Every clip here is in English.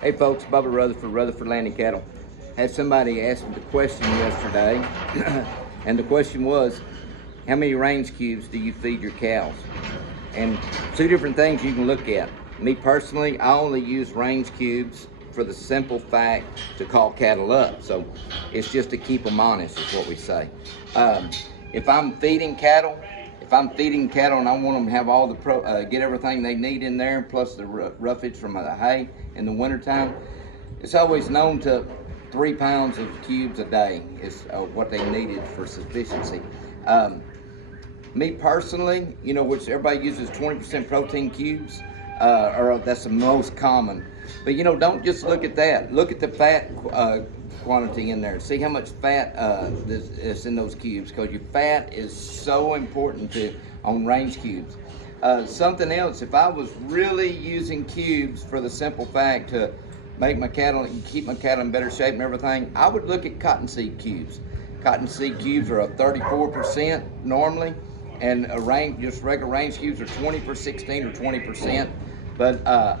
Hey folks, Bubba Rutherford, Rutherford Landing Cattle. Had somebody ask me the question yesterday, and the question was, how many range cubes do you feed your cows? And two different things you can look at. Me personally, I only use range cubes for the simple fact to call cattle up. So it's just to keep them honest is what we say. If I'm feeding cattle, and I want them to have all the get everything they need in there, plus the roughage from the hay in the wintertime, it's always known to 3 pounds of cubes a day is what they needed for sufficiency. Me personally, which everybody uses 20% protein cubes, or that's the most common. But don't just look at that. Look at the fat quantity in there. See how much fat is in those cubes, because your fat is so important on range cubes. Something else, if I was really using cubes for the simple fact to make my cattle and keep my cattle in better shape and everything, I would look at cottonseed cubes. Cottonseed cubes are a 34% normally, and just regular range cubes are 20 for 16 or 20%. But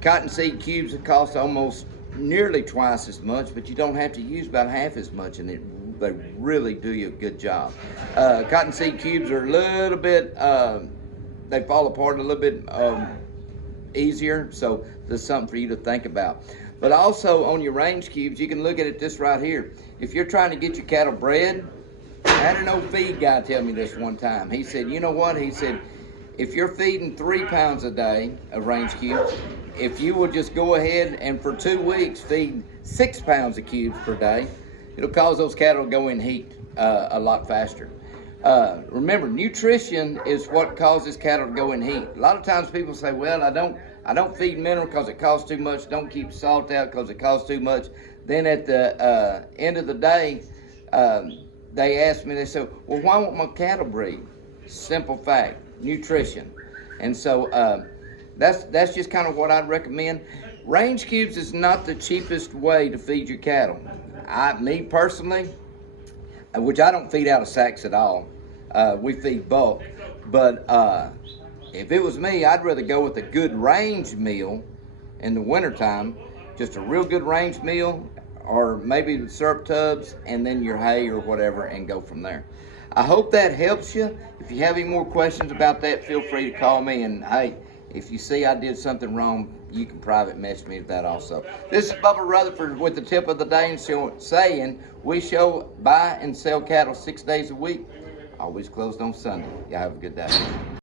cottonseed cubes that cost almost nearly twice as much, but you don't have to use about half as much, and they really do you a good job. Cottonseed cubes are a little bit, they fall apart a little bit easier, so there's something for you to think about. But also on your range cubes, you can look at it this right here. If you're trying to get your cattle bred, I had an old feed guy tell me this one time. He said, you know what? He said, if you're feeding 3 pounds a day of range cubes, if you will just go ahead and for 2 weeks feed 6 pounds of cubes per day, it'll cause those cattle to go in heat a lot faster. Remember, nutrition is what causes cattle to go in heat. A lot of times people say, well, I don't feed mineral because it costs too much. Don't keep salt out because it costs too much. Then at the end of the day, they asked me, they said, well, why won't my cattle breed? Simple fact, nutrition. And so that's just kind of what I'd recommend. Range cubes is not the cheapest way to feed your cattle. Me personally, which I don't feed out of sacks at all. We feed bulk. But if it was me, I'd rather go with a good range meal in the wintertime, just a real good range meal, or maybe the syrup tubs, and then your hay or whatever, and go from there. I hope that helps you. If you have any more questions about that, feel free to call me. And hey, if you see I did something wrong, you can private message me with that also. This is Bubba Rutherford with the tip of the day, and saying we show buy and sell cattle 6 days a week, always closed on Sunday. Y'all have a good day.